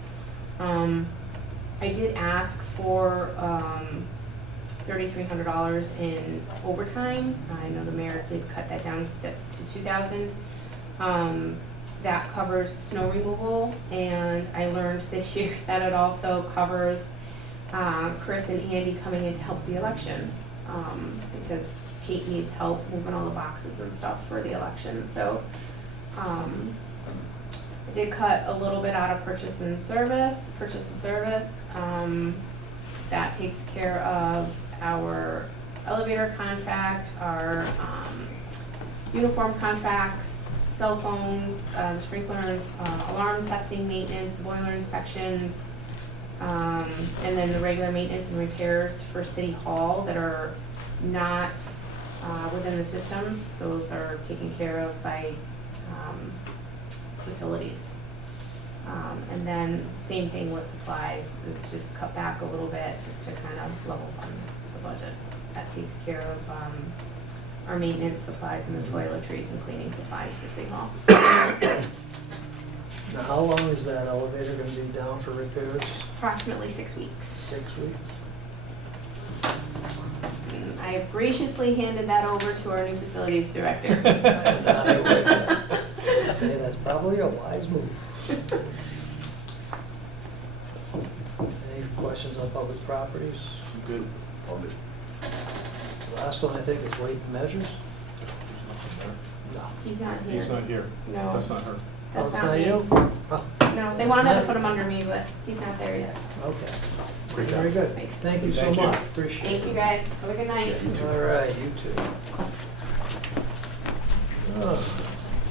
I did ask for $3,300 in overtime. I know the mayor did cut that down to $2,000. That covers snow removal, and I learned this year that it also covers Chris and Andy coming in to help the election, because Kate needs help moving all the boxes and stuff for the election. So I did cut a little bit out of purchase and service. That takes care of our elevator contract, our uniform contracts, cell phones, the sprinkler and alarm testing, maintenance, boiler inspections, and then the regular maintenance and repairs for City Hall that are not within the systems. Those are taken care of by facilities. And then same thing with supplies, it's just cut back a little bit just to kind of level fund the budget. That takes care of our maintenance supplies and the toiletries and cleaning supplies for City Hall. Now, how long is that elevator gonna be down for repairs? Approximately 6 weeks. 6 weeks? I have graciously handed that over to our new facilities director. And I would say that's probably a wise move. Any questions on public properties? Good. All good. Last one, I think, is weight and measures. No. He's not here. He's not here. No. That's not her. Oh, That's it's not me. you? Oh, No, they That's wanted to not- put him under me, but he's not there yet. Okay. Great job. Very good. Thanks. Thank you so Thank you. much. Appreciate it. Thank you, guys. Have a good night. All right, you too. Oh,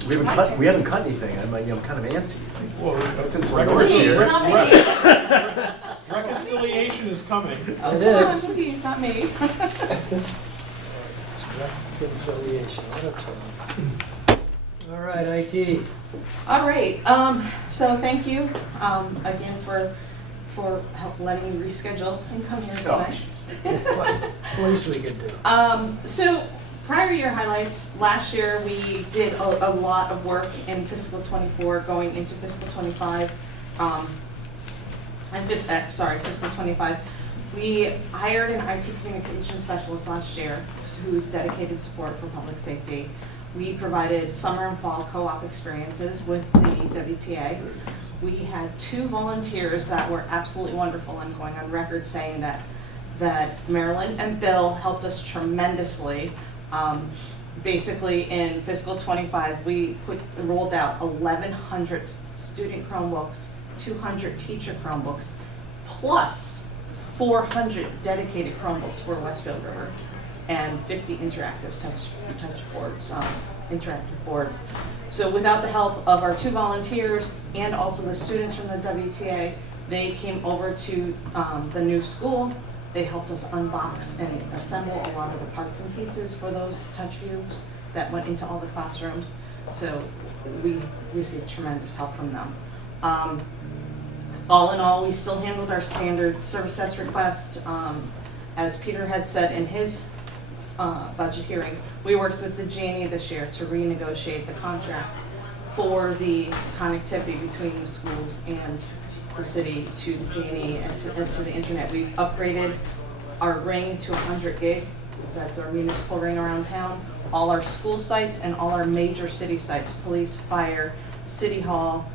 We haven't cut anything. I'm kind of antsy. Like, since the Reconciliation- first year. It's not me. Reconciliation is coming. It is. It's not me. Reconciliation, what a term. All right, IT. All right, so thank you, again for for help letting me reschedule and come here Oh. tonight. Least we could do. So prior year highlights, last year we did a lot of work in fiscal '24 going into fiscal '25. Fiscal '25. We hired an IT communication specialist last year who's dedicated support for public safety. We provided summer and fall co-op experiences with the WTA. We had 2 volunteers that were absolutely wonderful. I'm going on record saying that Marilyn and Bill helped us tremendously. Basically, in fiscal '25, we rolled out 1,100 student Chromebooks, 200 teacher Chromebooks, plus 400 dedicated Chromebooks for Westfield River, and 50 interactive touch boards, interactive boards. So without the help of our 2 volunteers and also the students from the WTA, they came over to the new school. They helped us unbox and assemble a lot of the parts and pieces for those touch views that went into all the classrooms. So we received tremendous help from them. All in all, we still handled our standard service desk request. As Peter had said in his budget hearing, we worked with the G&E this year to renegotiate the contracts for the connectivity between the schools and the city to the G&E and to the internet. We've upgraded our ring to 100 gig. That's our municipal ring around town. All our school sites and all our major city sites, police, fire, city hall,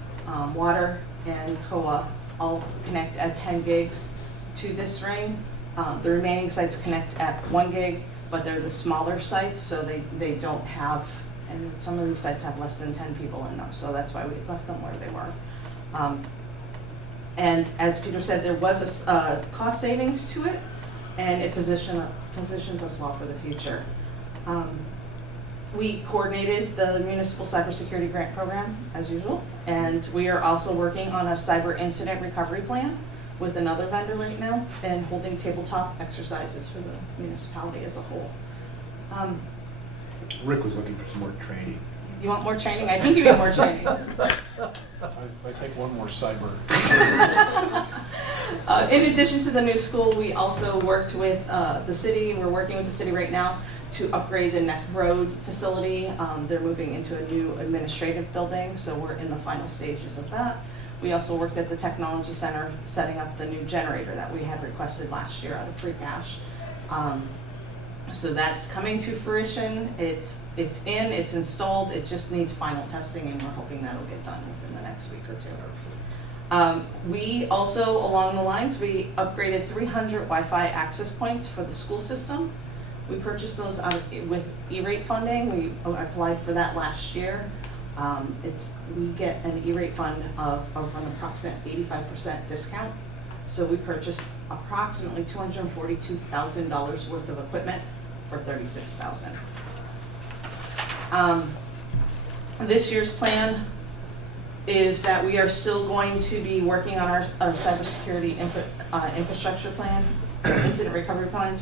water, and COA, all connect at 10 gigs to this ring. The remaining sites connect at 1 gig, but they're the smaller sites, so they don't have, and some of these sites have less than 10 people in them, so that's why we left them where they were. And as Peter said, there was a cost savings to it, and it positions us well for the future. We coordinated the municipal cybersecurity grant program, as usual, and we are also working on a cyber incident recovery plan with another vendor right now, and holding tabletop exercises for the municipality as a whole. Rick was looking for some more training. You want more training? I think you need more training. I take one more cyber. In addition to the new school, we also worked with the city. We're working with the city right now to upgrade the Neck Road facility. They're moving into a new administrative building, so we're in the final stages of that. We also worked at the Technology Center setting up the new generator that we had requested last year out of free cash. So that's coming to fruition. It's installed. It just needs final testing, and we're hoping that'll get done within the next week or 2. We also, along the lines, we upgraded 300 Wi-Fi access points for the school system. We purchased those with E-rate funding. We applied for that last year. We get an E-rate fund of an approximate 85% discount. So we purchased approximately $242,000 worth of equipment for $36,000. This year's plan is that we are still going to be working on our cybersecurity infrastructure plan, incident recovery plan,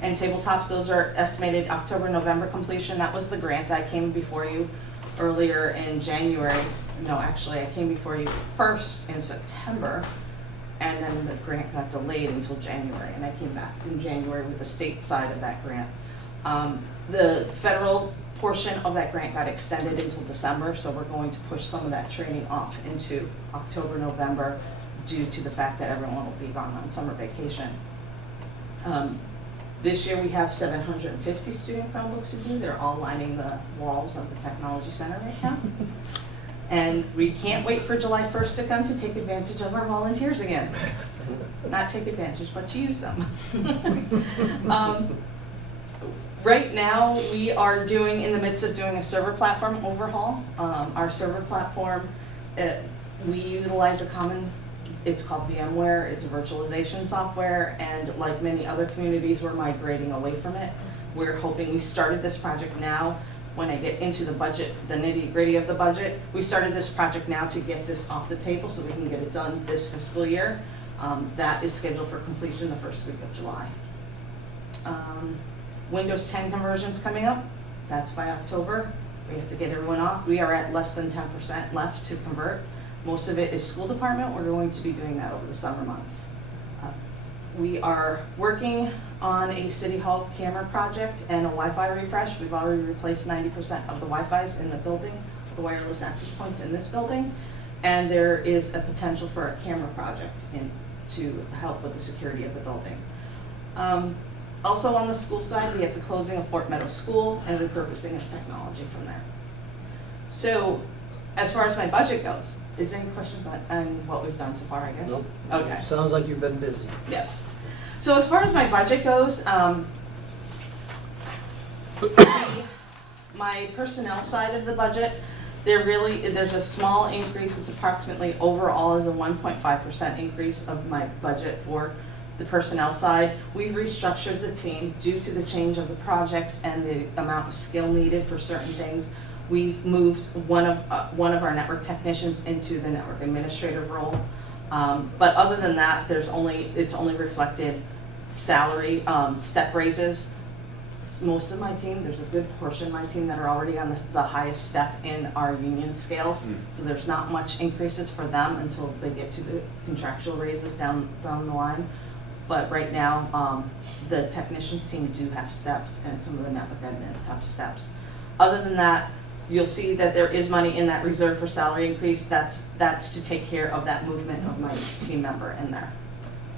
and tabletops. Those are estimated October, November completion. That was the grant. I came before you earlier in January. No, actually, I came before you first in September, and then the grant got delayed until January, and I came back in January with the state side of that grant. The federal portion of that grant got extended until December, so we're going to push some of that training off into October, November, due to the fact that everyone will be gone on summer vacation. This year we have 750 student Chromebooks to do. They're all lining the walls of the Technology Center right now. And we can't wait for July 1st to come to take advantage of our volunteers again. Not take advantage, but to use them. Right now, we are in the midst of doing a server platform overhaul. Our server platform, we utilize it's called VMware. It's a virtualization software, and like many other communities, we're migrating away from it. We're hoping, we started this project now. When I get into the budget, the nitty-gritty of the budget, we started this project now to get this off the table so we can get it done this fiscal year. That is scheduled for completion the first week of July. Windows 10 conversions coming up. That's by October. We have to get everyone off. We are at less than 10% left to convert. Most of it is school department. We're going to be doing that over the summer months. We are working on a City Hall camera project and a Wi-Fi refresh. We've already replaced 90% of the Wi-Fis in the building, the wireless access points in this building. And there is a potential for a camera project to help with the security of the building. Also on the school side, we have the closing of Fort Meadow School and repurposing of technology from there. So as far as my budget goes, is there any questions on what we've done so far, I guess? Nope. Okay. Sounds like you've been busy. Yes. So as far as my budget goes, my personnel side of the budget, there's a small increase. It's approximately overall is a 1.5% increase of my budget for the personnel side. We've restructured the team due to the change of the projects and the amount of skill needed for certain things. We've moved one of our network technicians into the network administrative role. But other than that, it's only reflected salary, step raises. Most of my team, there's a good portion of my team that are already on the highest step in our union scales. So there's not much increases for them until they get to the contractual raises down the line. But right now, the technicians team do have steps and some of the network admins have steps. Other than that, you'll see that there is money in that reserve for salary increase. That's to take care of that movement of my team member in there.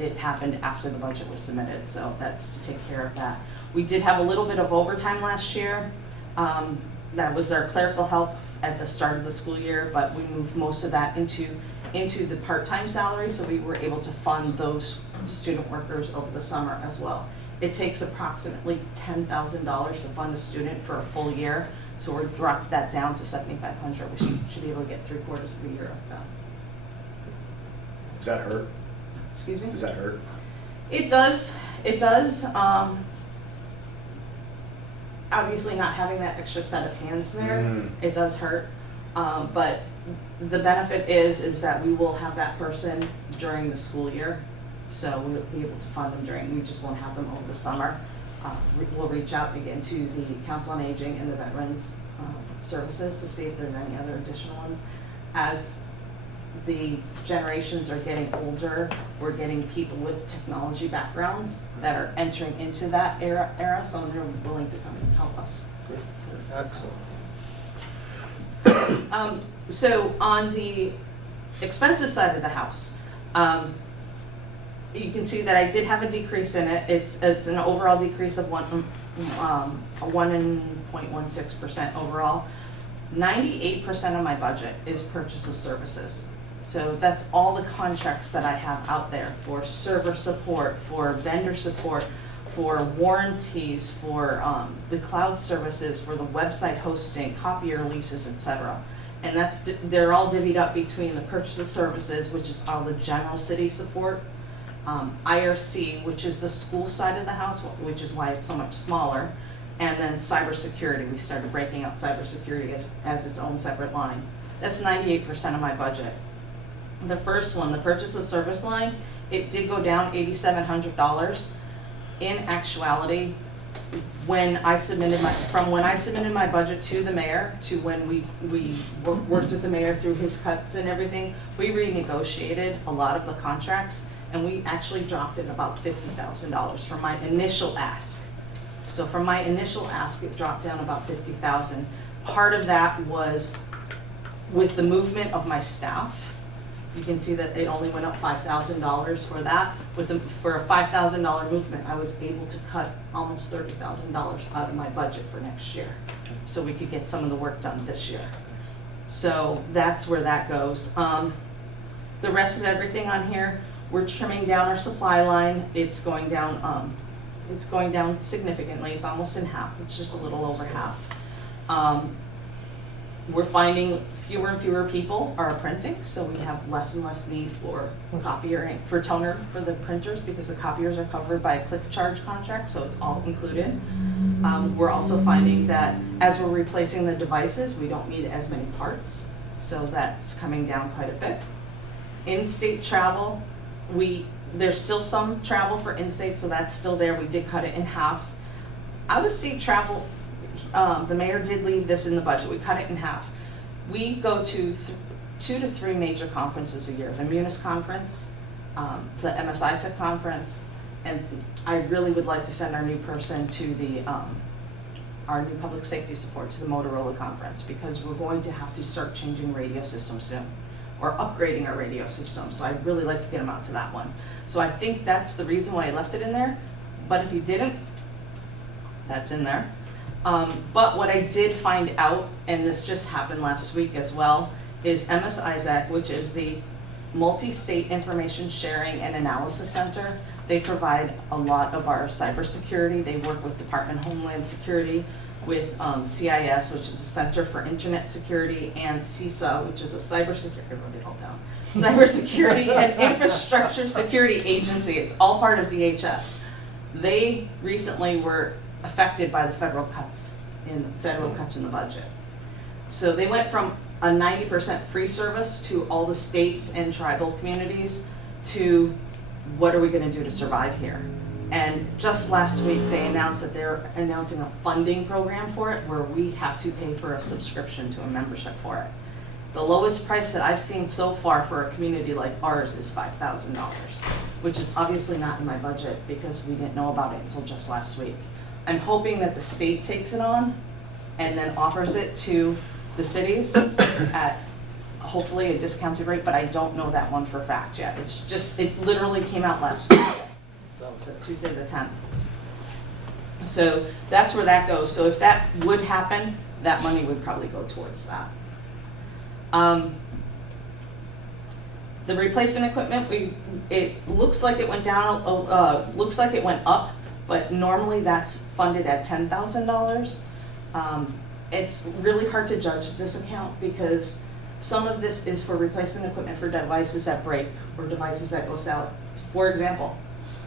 It happened after the budget was submitted, so that's to take care of that. We did have a little bit of overtime last year. That was our clerical help at the start of the school year, but we moved most of that into the part-time salary, so we were able to fund those student workers over the summer as well. It takes approximately $10,000 to fund a student for a full year, so we're dropped that down to $7,500. We should be able to get 3/4 of the year of that. Does that hurt? Excuse me? Does that hurt? It does. It does. Obviously, not having that extra set of hands there, it does hurt. But the benefit is that we will have that person during the school year, so we'll be able to fund them we just won't have them over the summer. We'll reach out again to the Council on Aging and the Veterans Services to see if there's any other additional ones. As the generations are getting older, we're getting people with technology backgrounds that are entering into that era, so they're willing to come and help us. Excellent. So on the expenses side of the house, you can see that I did have a decrease in it. It's an overall decrease of 1.16% overall. 98% of my budget is purchase of services. So that's all the contracts that I have out there for server support, for vendor support, for warranties, for the cloud services, for the website hosting, copier leases, etc. And they're all divvied up between the purchase of services, which is all the general city support, IRC, which is the school side of the house, which is why it's so much smaller, and then cybersecurity. We started breaking out cybersecurity as its own separate line. That's 98% of my budget. The first one, the purchase of service line, it did go down $8,700. In actuality, when I submitted my budget to the mayor to when we worked with the mayor through his cuts and everything, we renegotiated a lot of the contracts, and we actually dropped it about $50,000 from my initial ask. So from my initial ask, it dropped down about $50,000. Part of that was with the movement of my staff. You can see that it only went up $5,000 for that. For a $5,000 movement, I was able to cut almost $30,000 out of my budget for next year, so we could get some of the work done this year. So that's where that goes. The rest of everything on here, we're trimming down our supply line. It's going down significantly. It's almost in half. It's just a little over half. We're finding fewer and fewer people are printing, so we have less and less need for copier, for toner for the printers, because the copiers are covered by a click charge contract, so it's all included. We're also finding that as we're replacing the devices, we don't need as many parts, so that's coming down quite a bit. In-state travel, there's still some travel for in-state, so that's still there. We did cut it in half. Out-of-state travel, the mayor did leave this in the budget. We cut it in half. We go to 2 to 3 major conferences a year, the Munis Conference, the MSISAC Conference, and I really would like to send our new person to the, our new public safety support to the Motorola Conference, because we're going to have to start changing radio systems soon, or upgrading our radio system, so I'd really like to get him out to that one. So I think that's the reason why I left it in there, but if he didn't, that's in there. But what I did find out, and this just happened last week as well, is MSISAC, which is the Multi-State Information Sharing and Analysis Center. They provide a lot of our cybersecurity. They work with Department of Homeland Security, with CIS, which is the Center for Internet Security, and CISA, which is a cybersecurity, I wrote it all down, Cybersecurity and Infrastructure Security Agency. It's all part of DHS. They recently were affected by the federal cuts in the budget. So they went from a 90% free service to all the states and tribal communities to what are we going to do to survive here? And just last week they announced that they're announcing a funding program for it where we have to pay for a subscription to a membership for it. The lowest price that I've seen so far for a community like ours is $5,000, which is obviously not in my budget because we didn't know about it until just last week. I'm hoping that the state takes it on and then offers it to the cities at hopefully a discounted rate, but I don't know that one for a fact yet. It's just, it literally came out last Tuesday, so Tuesday the 10th. So that's where that goes. So if that would happen, that money would probably go towards that. The replacement equipment, it looks like it went down, looks like it went up, but normally that's funded at $10,000. It's really hard to judge this account because some of this is for replacement equipment for devices that break or devices that go south. For example,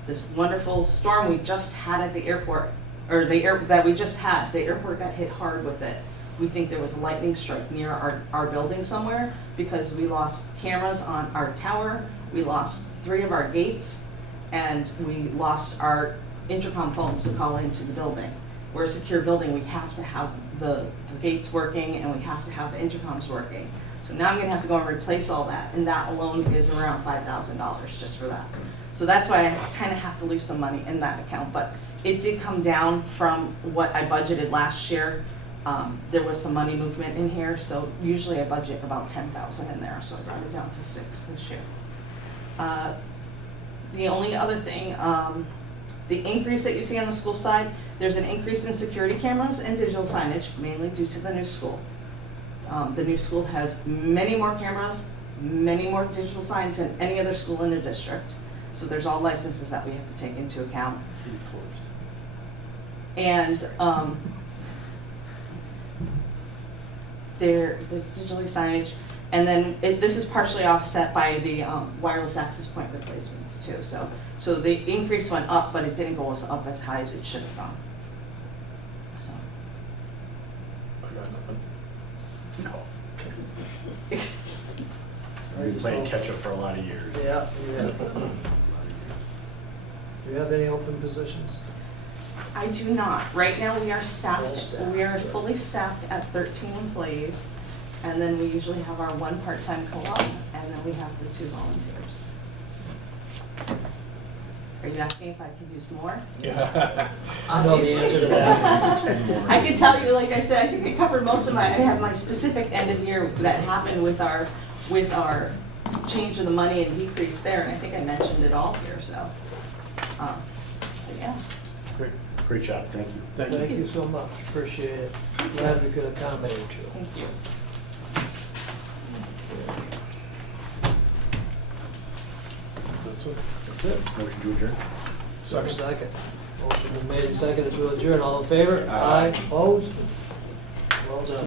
this wonderful storm we just had at the airport, or the airport got hit hard with it. We think there was a lightning strike near our building somewhere because we lost cameras on our tower, we lost 3 of our gates, and we lost our intercom phones to call into the building. We're a secure building, we have to have the gates working and we have to have the intercoms working. So now I'm gonna have to go and replace all that, and that alone is around $5,000 just for that. So that's why I kinda have to leave some money in that account, but it did come down from what I budgeted last year. There was some money movement in here, so usually I budget about $10,000 in there, so I brought it down to $6,000 this year. The only other thing, the increase that you see on the school side, there's an increase in security cameras and digital signage, mainly due to the new school. The new school has many more cameras, many more digital signs than any other school in the district. So there's all licenses that we have to take into account. And the digitally signage, and then this is partially offset by the wireless access point replacements too. So the increase went up, but it didn't go up as high as it should have gone. So. I got nothing. We've been playing catch up for a lot of years. Yeah, yeah. Do you have any open positions? I do not. Right now, we are staffed, we are fully staffed at 13 employees, and then we usually have our 1 part-time co-op, and then we have the 2 volunteers. Are you asking if I could use more? Yeah. I know the answer to that. 10 more. I can tell you, like I said, I think I covered most of I have my specific end of year that happened with our change of the money and decrease there, and I think I mentioned it all here, so, but yeah. Great. Great job, thank you. Thank you so much, appreciate it. Glad we could accommodate you. Thank you. That's it. That's it. Motion to adjourn? Second. Motion been made and seconded to adjourn. All in favor? Aye. Opposed? Well done.